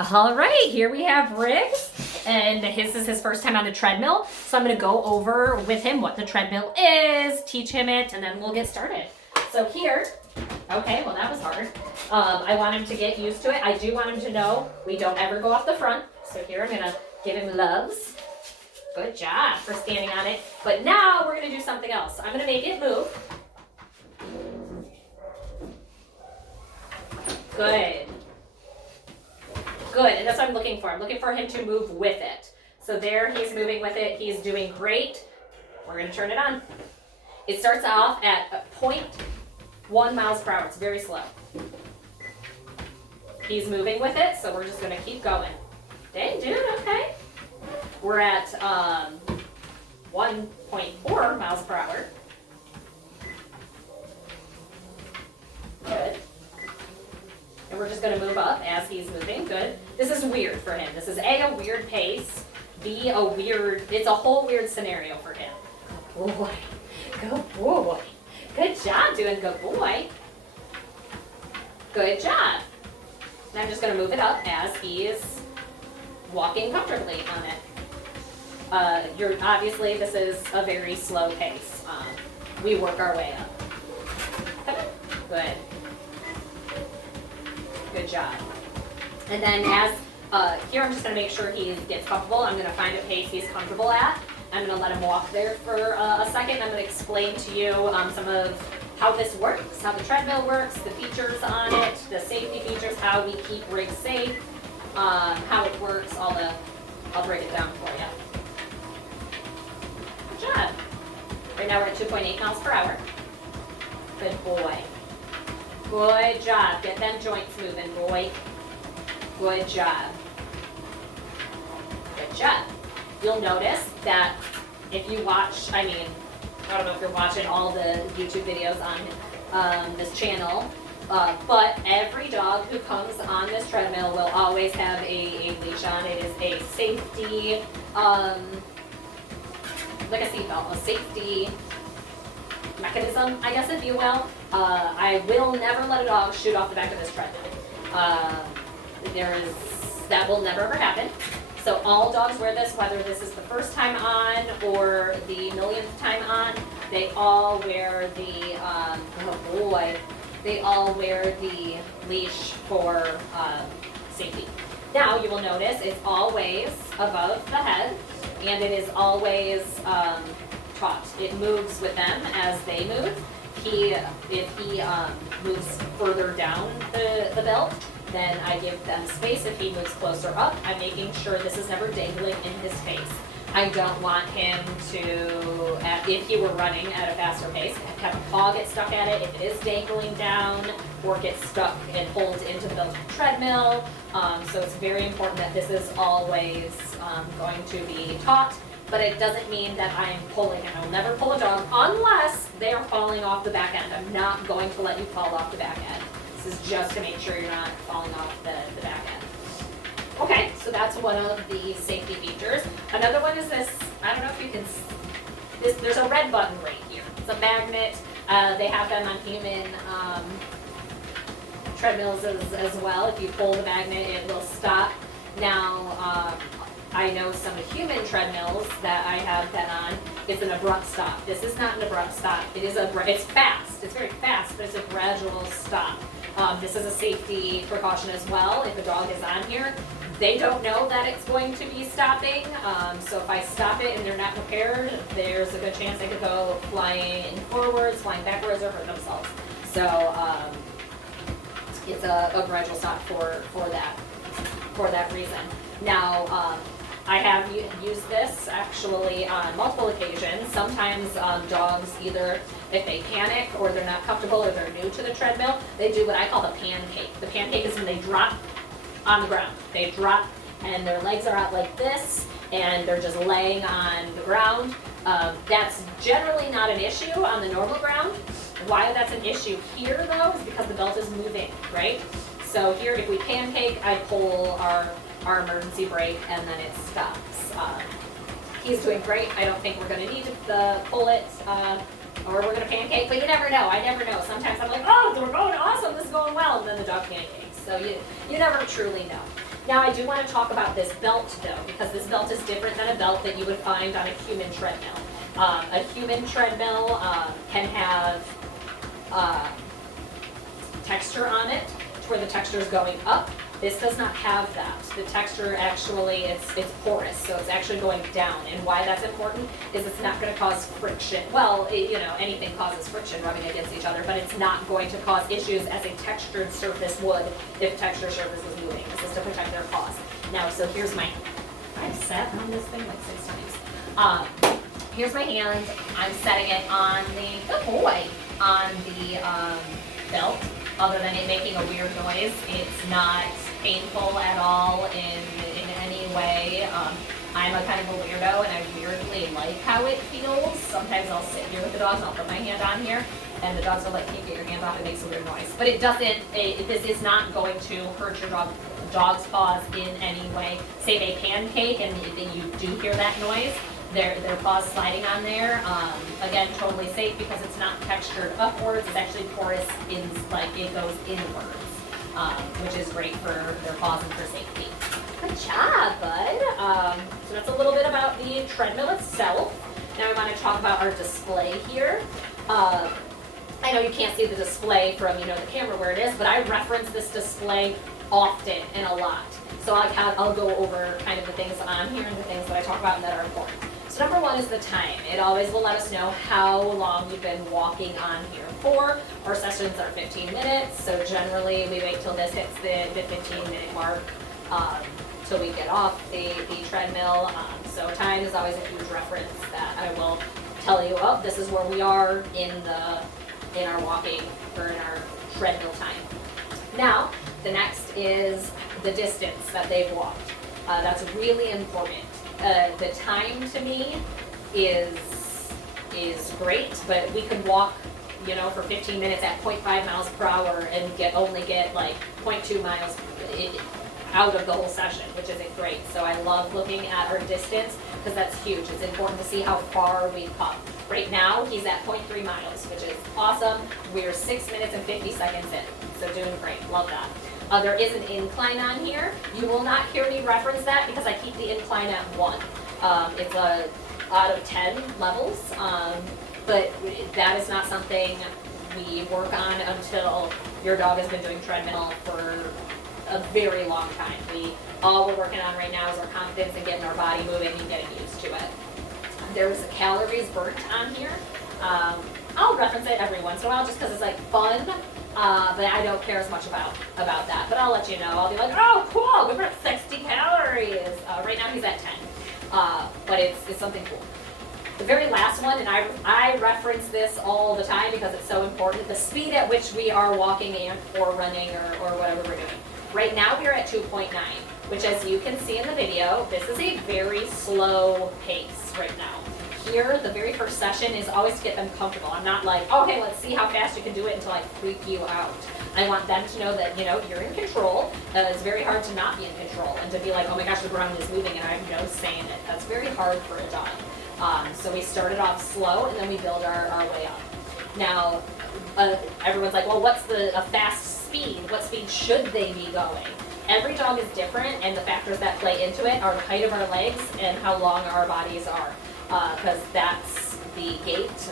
All right, here we have Riggs, and his is his first time on the treadmill. So I'm gonna go over with him what the treadmill is, teach him it, and then we'll get started. So here, okay, well that was hard. I want him to get used to it. I do want him to know we don't ever go off the front. So here I'm gonna give him loves. Good job for standing on it. But now we're gonna do something else. I'm gonna make it move. Good. Good, and that's what I'm looking for. I'm looking for him to move with it. So there, he's moving with it. He's doing great. We're gonna turn it on. It starts off at 0.1 miles per hour. It's very slow. He's moving with it, so we're just gonna keep going. Dang, dude, okay. We're at 1.4 miles per hour. Good. And we're just going to move up as he's moving. Good. This is weird for him. This is A, a weird pace. B, it's a whole weird scenario for him. Good boy. Good boy. Good job doing good boy. Good job. And I'm just going to move it up as he is walking comfortably on it. Obviously, this is a very slow pace. We work our way up. Good. Good job. And then here I'm just going to make sure he gets comfortable. I'm going to find a pace he's comfortable at. I'm going to let him walk there for a second. I'm going to explain to you some of how this works, how the treadmill works, the features on it, the safety features, how we keep Riggs safe, how it works, I'll break it down for you. Good job. Right now we're at 2.8 miles per hour. Good boy. Good job. Get them joints moving, boy. Good job. Good job. You'll notice that if you watch, I don't know if you're watching all the YouTube videos on this channel, but every dog who comes on this treadmill will always have a leash on. It is a safety, like a seatbelt, a safety mechanism, I guess, if you will. I will never let a dog shoot off the back of this treadmill. That will never ever happen. So all dogs wear this, whether this is the first time on or the millionth time on. They all wear the, they all wear the leash for safety. Now you will notice it's always above the head, and it is always taut. It moves with them as they move. If he moves further down the belt, then I give them space. If he moves closer up, I'm making sure this is never dangling in his face. I don't want him to, if he were running at a faster pace, have a paw get stuck at it if it is dangling down, or get stuck and pulled into the belt of the treadmill. So it's very important that this is always going to be taut. But it doesn't mean that I'm pulling, and I'll never pull a dog unless they are falling off the back end. I'm not going to let you fall off the back end. This is just to make sure you're not falling off the back end. Okay, so that's one of the safety features. Another one is this, I don't know if you can, there's a red button right here. It's a magnet. They have them on human treadmills as well. If you pull the magnet, it will stop. Now, I know some human treadmills that I have been on, it's an abrupt stop. This is not an abrupt stop. It's fast. It's very fast, but it's a gradual stop. This is a safety precaution as well. If a dog is on here, they don't know that it's going to be stopping. So if I stop it and they're not prepared, there's a good chance they could go flying forwards, flying backwards, or hurt themselves. So it's a gradual stop for that reason. Now, I have used this actually on multiple occasions. Sometimes dogs, either if they panic or they're not comfortable or they're new to the treadmill, they do what I call the pancake. The pancake is when they drop on the ground. They drop and their legs are out like this and they're just laying on the ground. That's generally not an issue on the normal ground. Why that's an issue here though is because the belt is moving, right? So here if we pancake, I pull our emergency brake, and then it stops. He's doing great. I don't think we're going to need to pull it, or we're going to pancake, but you never know. I never know. Sometimes I'm like, oh, we're going awesome, this is going well, and then the dog pancakes. So you never truly know. Now I do want to talk about this belt though, because this belt is different than a belt that you would find on a human treadmill. A human treadmill can have texture on it, to where the texture is going up. This does not have that. The texture actually, it's porous, so it's actually going down. And why that's important is it's not going to cause friction. Well, anything causes friction rubbing against each other, but it's not going to cause issues as a textured surface would if textured surface was moving. This is to protect their paws. Now, so here's my, I've sat on this thing like 6 times. Here's my hand. I'm setting it on the, good boy, on the belt. Other than it making a weird noise, it's not painful at all in any way. I'm a kind of a weirdo and I weirdly like how it feels. Sometimes I'll sit here with the dogs and I'll put my hand on here and the dogs are like, can you get your hand off? It makes a weird noise. But it doesn't, this is not going to hurt your dog's paws in any way. Save a pancake and you do hear that noise. Their paws sliding on there. Again, totally safe because it's not textured upwards. It's actually porous, like it goes inwards, which is great for their paws and for safety. Good job, bud. So that's a little bit about the treadmill itself. Now I want to talk about our display here. I know you can't see the display from the camera where it is, but I reference this display often and a lot. So I'll go over kind of the things on here and the things that I talk about and that are important. So number one is the time. It always will let us know how long you've been walking on here for. Our sessions are 15 minutes, so generally we wait till this hits the 15-minute mark till we get off the treadmill. So time is always a huge reference that I will tell you, oh, this is where we are in our walking or in our treadmill time. Now, the next is the distance that they've walked. That's really important. The time to me is great, but we could walk, for 15 minutes at 0.5 miles per hour and only get like 0.2 miles out of the whole session, which isn't great. So I love looking at our distance because that's huge. It's important to see how far we've come. Right now, he's at 0.3 miles, which is awesome. We're 6 minutes and 50 seconds in, so doing great. Love that. There is an incline on here. You will not hear me reference that because I keep the incline at 1. It's a out of 10 levels, but that is not something we work on until your dog has been doing treadmill for a very long time. All we're working on right now is our confidence and getting our body moving and getting used to it. There's calories burnt on here. I'll reference it every once in a while just because it's like fun. But I don't care as much about that. But I'll let you know. I'll be like, oh, cool, we burnt 60 calories. Right now he's at 10. But it's something cool. The very last one, and I reference this all the time because it's so important, the speed at which we are walking or running or whatever we're doing. Right now we're at 2.9, which as you can see in the video, this is a very slow pace right now. Here, the very first session is always to get them comfortable. I'm not like, okay, let's see how fast you can do it until I freak you out. I want them to know that, you're in control. It's very hard to not be in control and to be like, oh my gosh, the ground is moving and I have no say in it. That's very hard for a dog. So we started off slow and then we build our way up. Now, everyone's like, well, what's a fast speed? What speed should they be going? Every dog is different, and the factors that play into it are the height of our legs and how long our bodies are. Because that's the gait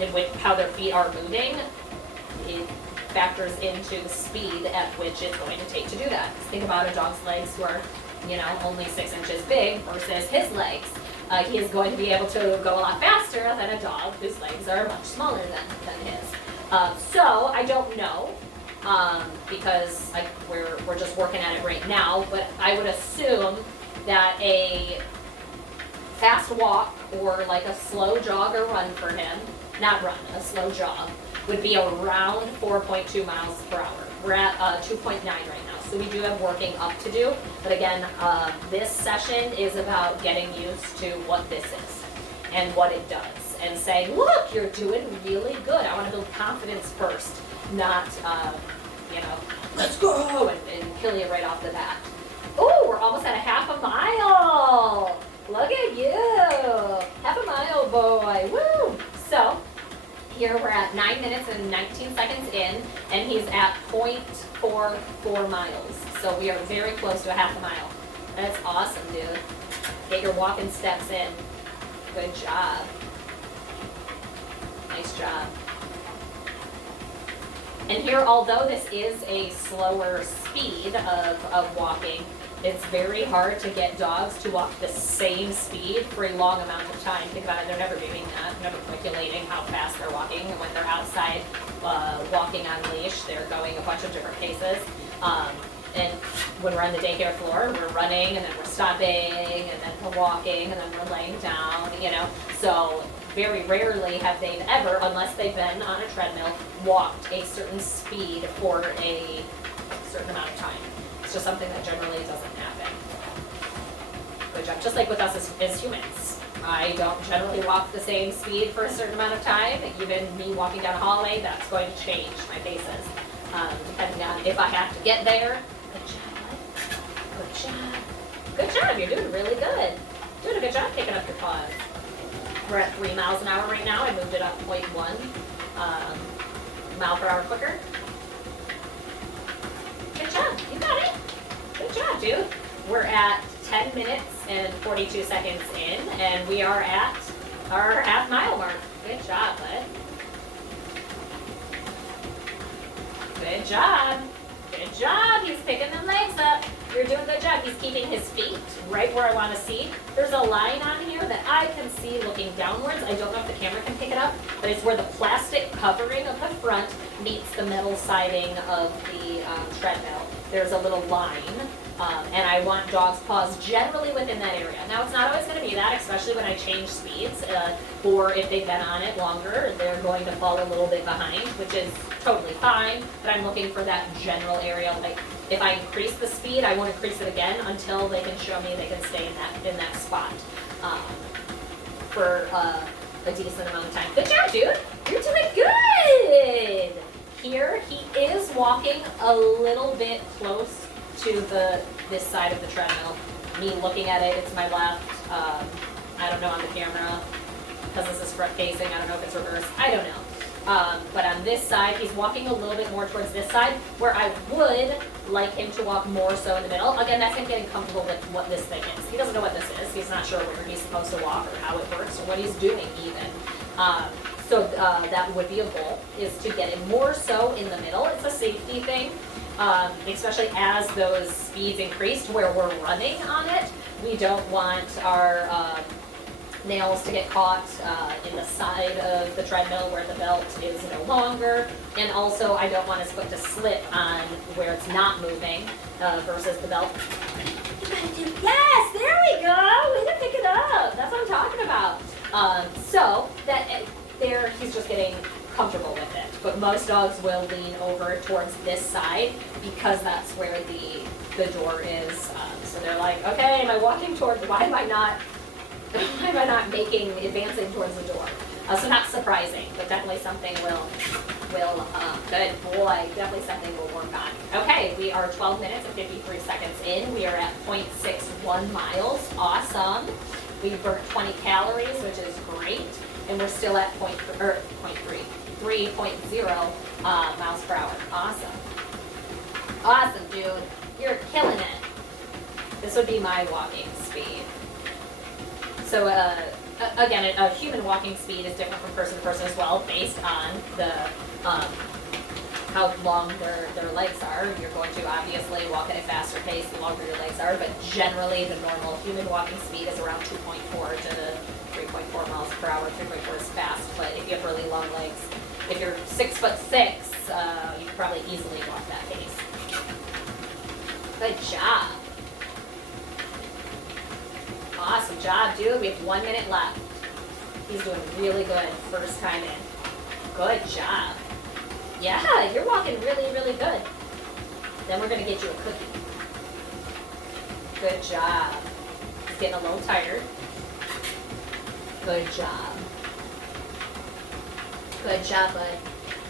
in which how their feet are moving. It factors into the speed at which it's going to take to do that. Think about a dog's legs who are, only 6 inches big versus his legs. He is going to be able to go a lot faster than a dog whose legs are much smaller than his. So I don't know because we're just working at it right now. But I would assume that a fast walk or like a slow jog or run for him, not run, a slow jog, would be around 4.2 miles per hour. We're at 2.9 right now, so we do have working up to do. But again, this session is about getting used to what this is and what it does and saying, look, you're doing really good. I want to build confidence first, not, let's go and kill you right off the bat. Oh, we're almost at a half a mile. Look at you! Half a mile, boy! Woo! So, here we're at 9 minutes and 19 seconds in, and he's at 0.44 miles. So we are very close to a half a mile. That's awesome, dude. Get your walking steps in. Good job. Nice job. And here, although this is a slower speed of walking, it's very hard to get dogs to walk the same speed for a long amount of time. Think about it, they're never doing that, never calculating how fast they're walking. And when they're outside walking on leash, they're going a bunch of different paces. And when we're on the daycare floor, we're running, and then we're stopping, and then we're walking, and then we're laying down, you know. So very rarely have they ever, unless they've been on a treadmill, walked a certain speed for a certain amount of time. It's just something that generally doesn't happen. Good job. Just like with us as humans. I don't generally walk the same speed for a certain amount of time. Even me walking down a hallway, that's going to change my paces, depending on if I have to get there. Good job. Good job. Good job. You're doing really good. Doing a good job picking up your paws. We're at 3 miles an hour right now. I moved it up 0.1 mile per hour quicker. Good job. You got it. Good job, dude. We're at 10 minutes and 42 seconds in, and we are at our half mile mark. Good job, bud. Good job. Good job. He's picking them legs up. You're doing a good job. He's keeping his feet right where I want to see. There's a line on here that I can see looking downwards. I don't know if the camera can pick it up, but it's where the plastic covering of the front meets the metal siding of the treadmill. There's a little line, and I want dogs' paws generally within that area. Now, it's not always going to be that, especially when I change speeds, or if they've been on it longer, they're going to fall a little bit behind, which is totally fine, but I'm looking for that general area. Like, if I increase the speed, I won't increase it again until they can show me they can stay in that spot for a decent amount of time. Good job, dude. You're doing good. Here, he is walking a little bit close to this side of the treadmill. Me looking at it, it's my left. I don't know on the camera because this is front facing. I don't know if it's reverse. I don't know. But on this side, he's walking a little bit more towards this side, where I would like him to walk more so in the middle. Again, that's him getting comfortable with what this thing is. He doesn't know what this is. He's not sure where he's supposed to walk or how it works or what he's doing even. So that would be a goal, is to get him more so in the middle. It's a safety thing, especially as those speeds increase to where we're running on it. We don't want our nails to get caught in the side of the treadmill where the belt is no longer, and also I don't want his foot to slip on where it's not moving versus the belt. Yes, there we go. Way to pick it up. That's what I'm talking about. So that there, he's just getting comfortable with it. But most dogs will lean over towards this side because that's where the door is. So they're like, okay, am I walking towards? Why am I not advancing towards the door? So not surprising, but definitely something will good boy, definitely something we'll work on. Okay, we are 12 minutes and 53 seconds in. We are at 0.61 miles. Awesome. We burnt 20 calories, which is great. And we're still at 3.0 miles per hour. Awesome. Awesome, dude. You're killing it. This would be my walking speed. So again, a human walking speed is different from person to person as well, based on the how long their legs are. You're going to obviously walk at a faster pace the longer your legs are, but generally the normal human walking speed is around 2.4 to 3.4 miles per hour. 3.4 is fast, but if you have really long legs, if you're 6'6", you can probably easily walk that pace. Good job. Awesome job, dude. We have 1 minute left. He's doing really good first time in. Good job. Yeah, you're walking really, really good. Then we're going to get you a cookie. Good job. He's getting a little tired. Good job. Good job, bud.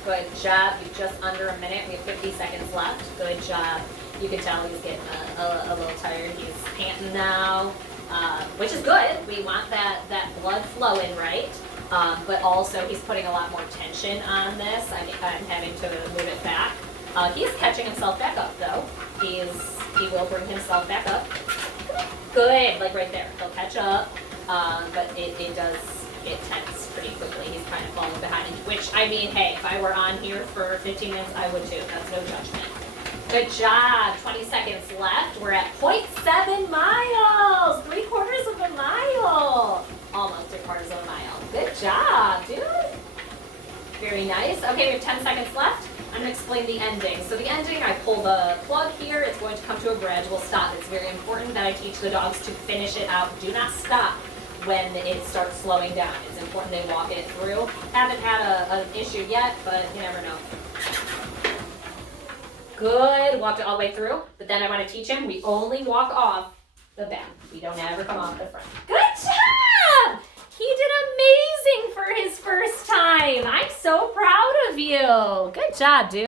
Good job. You're just under a minute. We have 50 seconds left. Good job. You can tell he's getting a little tired. He's panting now, which is good. We want that blood flowing, right? But also he's putting a lot more tension on this. I'm having to move it back. He's catching himself back up though. He will bring himself back up. Good, like right there. He'll catch up, but it does get tense pretty quickly. He's kind of falling behind, which, I mean, hey, if I were on here for 15 minutes, I would too. That's no judgment. Good job. 20 seconds left. We're at 0.7 miles. 3/4 of a mile. Almost 3/4 of a mile. Good job, dude. Very nice. Okay, we have 10 seconds left. I'm going to explain the ending. So the ending, I pull the plug here. It's going to come to a gradual stop. It's very important that I teach the dogs to finish it out. Do not stop when it starts slowing down. It's important they walk it through. Haven't had an issue yet, but you never know. Good. Walked it all the way through. But then I want to teach him we only walk off the back. We don't ever come off the front. Good job! He did amazing for his first time. I'm so proud of you. Good job, dude.